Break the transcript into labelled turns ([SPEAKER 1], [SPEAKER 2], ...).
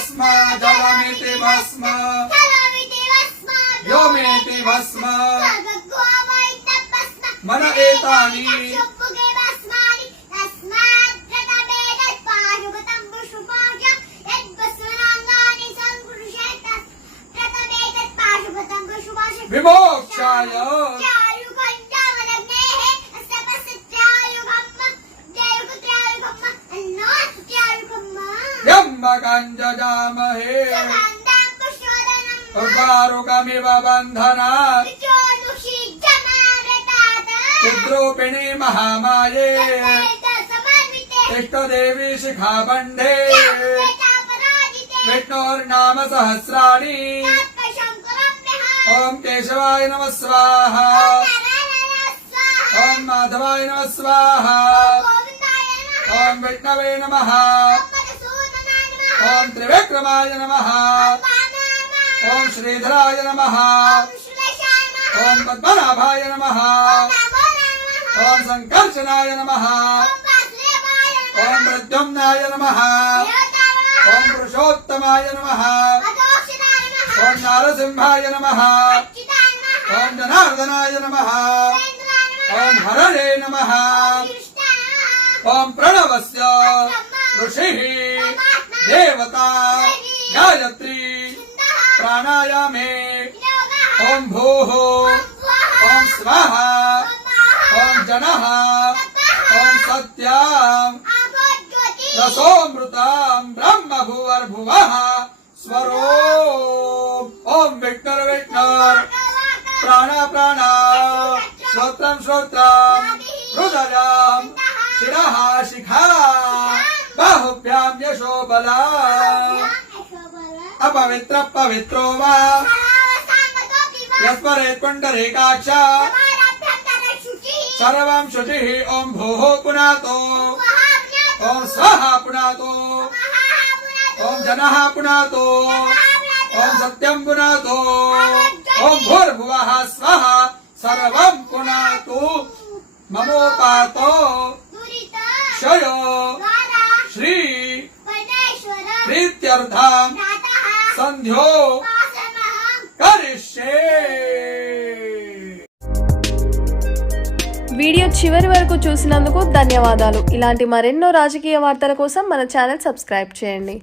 [SPEAKER 1] భస్మ జలమితి భస్మ వ్యోమేతి భస్మ మన ఏతాని విమోక్షాయ
[SPEAKER 2] त्र्यम्बकञ्जजामहे उपारुकमिव बन्धनात्। चिद्रूपिणे महामाये। इष्टदेवी शिखाबण्डे विष्णोर्नाम सहस्राणी ओं केशवाय नम स्वाहा। ॐ माधवाय नम स्वाहा।
[SPEAKER 1] ओं
[SPEAKER 2] विष्णवे नमः।
[SPEAKER 1] ओम
[SPEAKER 2] त्रिविक्रमाय नमः। ओम श्रीधराय नमः। ओम पद्मनाभाय नमः। ओम संकर्षणाय नमः।
[SPEAKER 1] ओम
[SPEAKER 2] प्रद्युम्नाय नमः। ओम पुरुषोत्तमाय नमः।
[SPEAKER 1] ओम
[SPEAKER 2] नारसिंहाय नमः।
[SPEAKER 1] ओम
[SPEAKER 2] जनार्दनाय नमः।
[SPEAKER 1] ओम
[SPEAKER 2] हरणे नमः। ओम प्रणवस्य ऋषिः। देवता गायत्री प्राणायामे
[SPEAKER 1] ओम
[SPEAKER 2] भूः
[SPEAKER 1] ओम
[SPEAKER 2] स्वाहा
[SPEAKER 1] ओम
[SPEAKER 2] जन ओम सत्याम रसोमृता ब्रह्म भुवर्भुवः स्वरो ओम विक्टर विक्टर
[SPEAKER 1] प्राण
[SPEAKER 2] प्राण श्रोत्र श्रोत्र
[SPEAKER 1] हृदय
[SPEAKER 2] शिरः शिखा बाहुभ्याम यशोबला
[SPEAKER 1] अपवित्र
[SPEAKER 2] पवित्रो वा। यस्मरे पुण्डरीकाक्ष शुचि ओं भो पुना ओं
[SPEAKER 1] ॐ स्वः
[SPEAKER 2] पुनातो
[SPEAKER 1] ॐ जनः
[SPEAKER 2] पुनातो।
[SPEAKER 1] ॐ
[SPEAKER 2] सत्यं पुनातो। ॐ भूर्भुवः स्वः सर्वं पुनातु। ममोपातो। ప్రీత్యర్థం సంధ్యో కరిష్యే
[SPEAKER 3] వీడియో చివరి వరకు చూసినందుకు ధన్యవాదాలు. ఇలాంటి మరెన్నో రాజకీయ వార్తల కోసం మన ఛానల్ సబ్స్క్రైబ్ చేయండి.